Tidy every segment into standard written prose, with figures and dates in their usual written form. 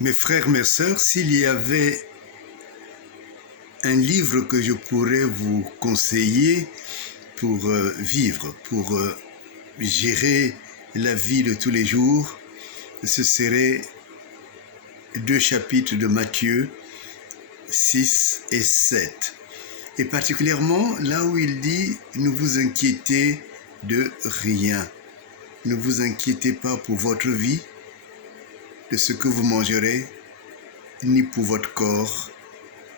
Mes frères, mes sœurs, s'il y avait un livre que je pourrais vous conseiller pour vivre, pour gérer la vie de tous les jours, ce serait 2 chapitres de Matthieu 6 et 7. Et particulièrement là où il dit « Ne vous inquiétez de rien. Ne vous inquiétez pas pour votre vie, de ce que vous mangerez, ni pour votre corps,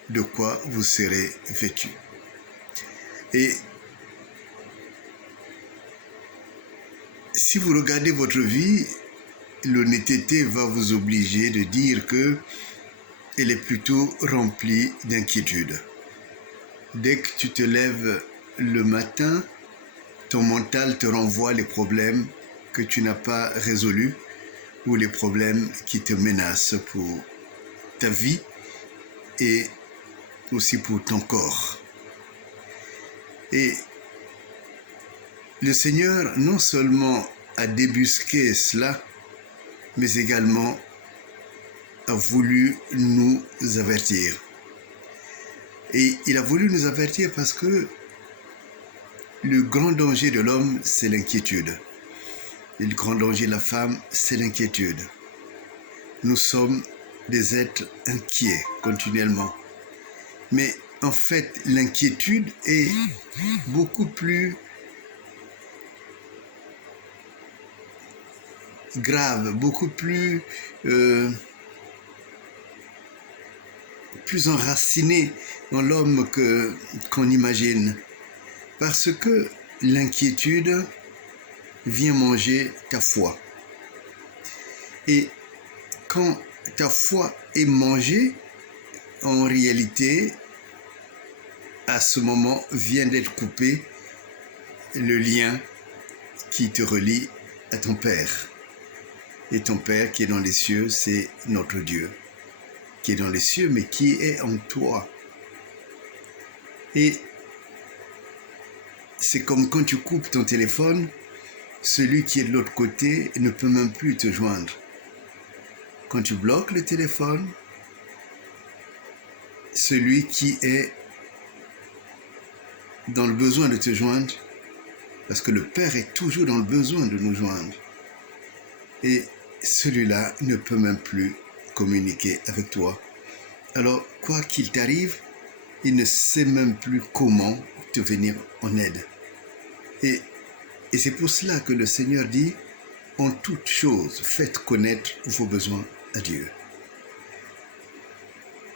de quoi vous serez vêtus. » Et si vous regardez votre vie, l'honnêteté va vous obliger de dire que elle est plutôt remplie d'inquiétude. Dès que tu te lèves le matin, ton mental te renvoie les problèmes que tu n'as pas résolus ou les problèmes qui te menacent pour ta vie et aussi pour ton corps. Et le Seigneur non seulement a débusqué cela, mais également a voulu nous avertir. Et il a voulu nous avertir parce que le grand danger de l'homme, c'est l'inquiétude. Et le grand danger de la femme, c'est l'inquiétude. Nous sommes des êtres inquiets continuellement. Mais en fait, l'inquiétude est beaucoup plus grave, beaucoup plus enracinée dans l'homme qu'on imagine. Parce que l'inquiétude vient manger ta foi. Et quand ta foi est mangée, en réalité, à ce moment vient d'être coupé le lien qui te relie à ton Père. Et ton Père qui est dans les cieux, c'est notre Dieu, qui est dans les cieux, mais qui est en toi. Et c'est comme quand tu coupes ton téléphone, celui qui est de l'autre côté ne peut même plus te joindre. Quand tu bloques le téléphone, celui qui est dans le besoin de te joindre, parce que le Père est toujours dans le besoin de nous joindre, et celui-là ne peut même plus communiquer avec toi. Alors, quoi qu'il t'arrive, il ne sait même plus comment te venir en aide. Et c'est pour cela que le Seigneur dit, en toute chose, faites connaître vos besoins à Dieu.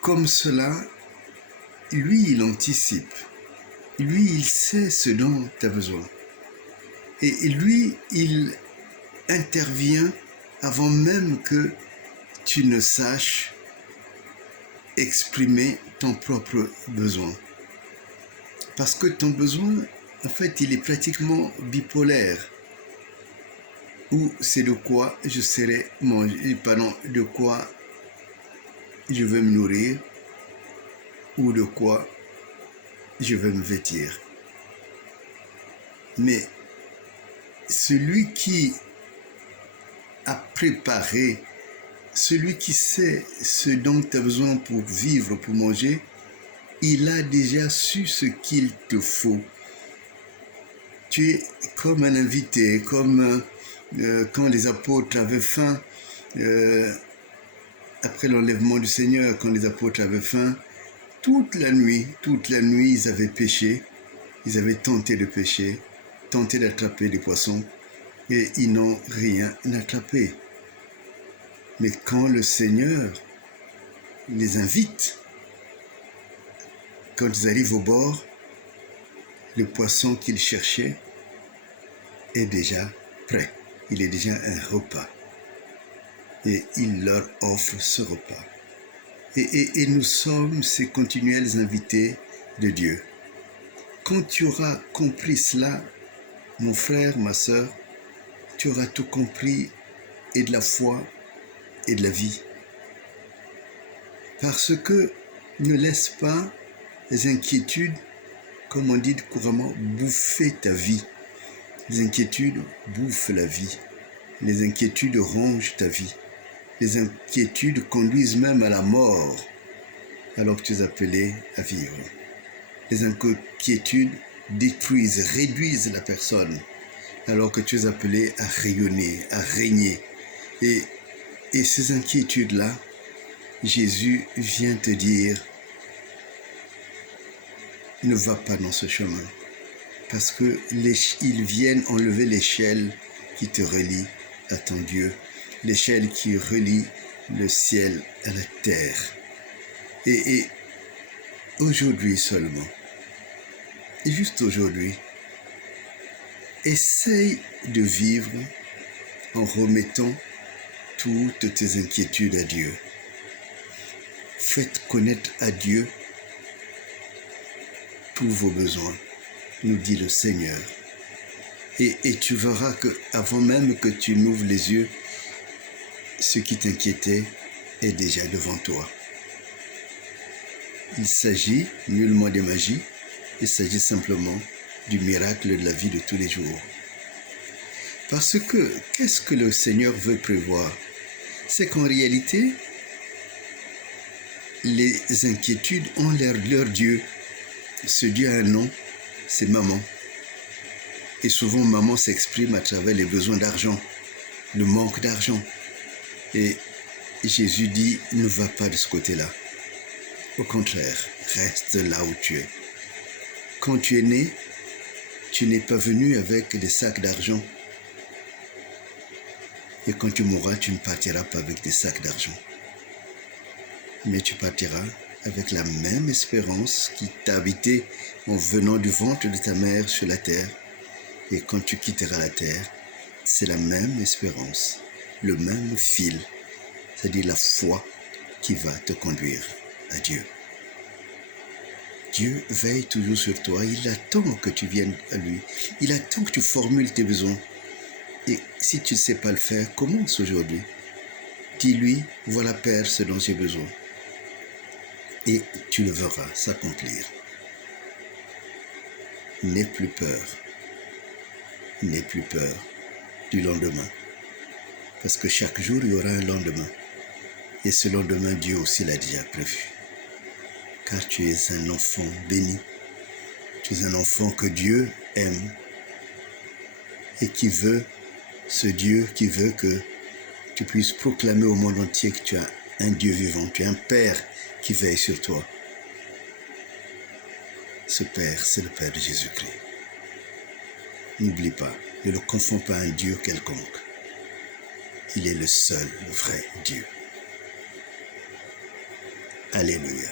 Comme cela, lui, il anticipe. Lui, il sait ce dont tu as besoin. Et lui, il intervient avant même que tu ne saches exprimer ton propre besoin. Parce que ton besoin, en fait, il est pratiquement bipolaire. Ou c'est de quoi je serai mangé, pardon, de quoi je vais me nourrir, ou de quoi je vais me vêtir. Mais celui qui a préparé, celui qui sait ce dont tu as besoin pour vivre, pour manger, il a déjà su ce qu'il te faut. Tu es comme un invité, comme quand les apôtres avaient faim, après l'enlèvement du Seigneur, quand les apôtres avaient faim, toute la nuit, ils avaient péché, ils avaient tenté de pécher, tenté d'attraper des poissons, et ils n'ont rien attrapé. Mais quand le Seigneur les invite, quand ils arrivent au bord, le poisson qu'ils cherchaient est déjà prêt. Il est déjà un repas. Et il leur offre ce repas. Et nous sommes ces continuels invités de Dieu. Quand tu auras compris cela, mon frère, ma sœur, tu auras tout compris, et de la foi et de la vie. Parce que ne laisse pas les inquiétudes, comme on dit couramment, bouffer ta vie. Les inquiétudes bouffent la vie. Les inquiétudes rongent ta vie. Les inquiétudes conduisent même à la mort, alors que tu es appelé à vivre. Les inquiétudes détruisent, réduisent la personne, alors que tu es appelé à rayonner, à régner. Et ces inquiétudes-là, Jésus vient te dire, ne va pas dans ce chemin, parce qu'ils viennent enlever l'échelle qui te relie à ton Dieu, l'échelle qui relie le ciel à la terre. Et aujourd'hui seulement, et juste aujourd'hui, essaye de vivre en remettant toutes tes inquiétudes à Dieu. Faites connaître à Dieu tous vos besoins, nous dit le Seigneur. Et tu verras qu'avant même que tu n'ouvres les yeux, ce qui t'inquiétait est déjà devant toi. Il s'agit nullement de magie, il s'agit simplement du miracle de la vie de tous les jours. Parce que, qu'est-ce que le Seigneur veut prévoir? C'est qu'en réalité, les inquiétudes ont leur Dieu. Ce Dieu a un nom, c'est maman. Et souvent, maman s'exprime à travers les besoins d'argent, le manque d'argent. Et Jésus dit, ne va pas de ce côté-là. Au contraire, reste là où tu es. Quand tu es né, tu n'es pas venu avec des sacs d'argent. Et quand tu mourras, tu ne partiras pas avec des sacs d'argent. Mais tu partiras avec la même espérance qui t'a habité en venant du ventre de ta mère sur la terre. Et quand tu quitteras la terre, c'est la même espérance, le même fil, c'est-à-dire la foi qui va te conduire à Dieu. Dieu veille toujours sur toi, il attend que tu viennes à lui, il attend que tu formules tes besoins. Et si tu ne sais pas le faire, commence aujourd'hui. Dis-lui, voilà Père ce dont j'ai besoin. Et tu le verras s'accomplir. N'aie plus peur. N'aie plus peur du lendemain. Parce que chaque jour, il y aura un lendemain. Et ce lendemain, Dieu aussi l'a déjà prévu. Car tu es un enfant béni. Tu es un enfant que Dieu aime. Et qui veut, ce Dieu qui veut que tu puisses proclamer au monde entier que tu as un Dieu vivant. Tu as un Père qui veille sur toi. Ce Père, c'est le Père de Jésus-Christ. N'oublie pas, ne le confonds pas à un Dieu quelconque. Il est le seul vrai Dieu. Alléluia.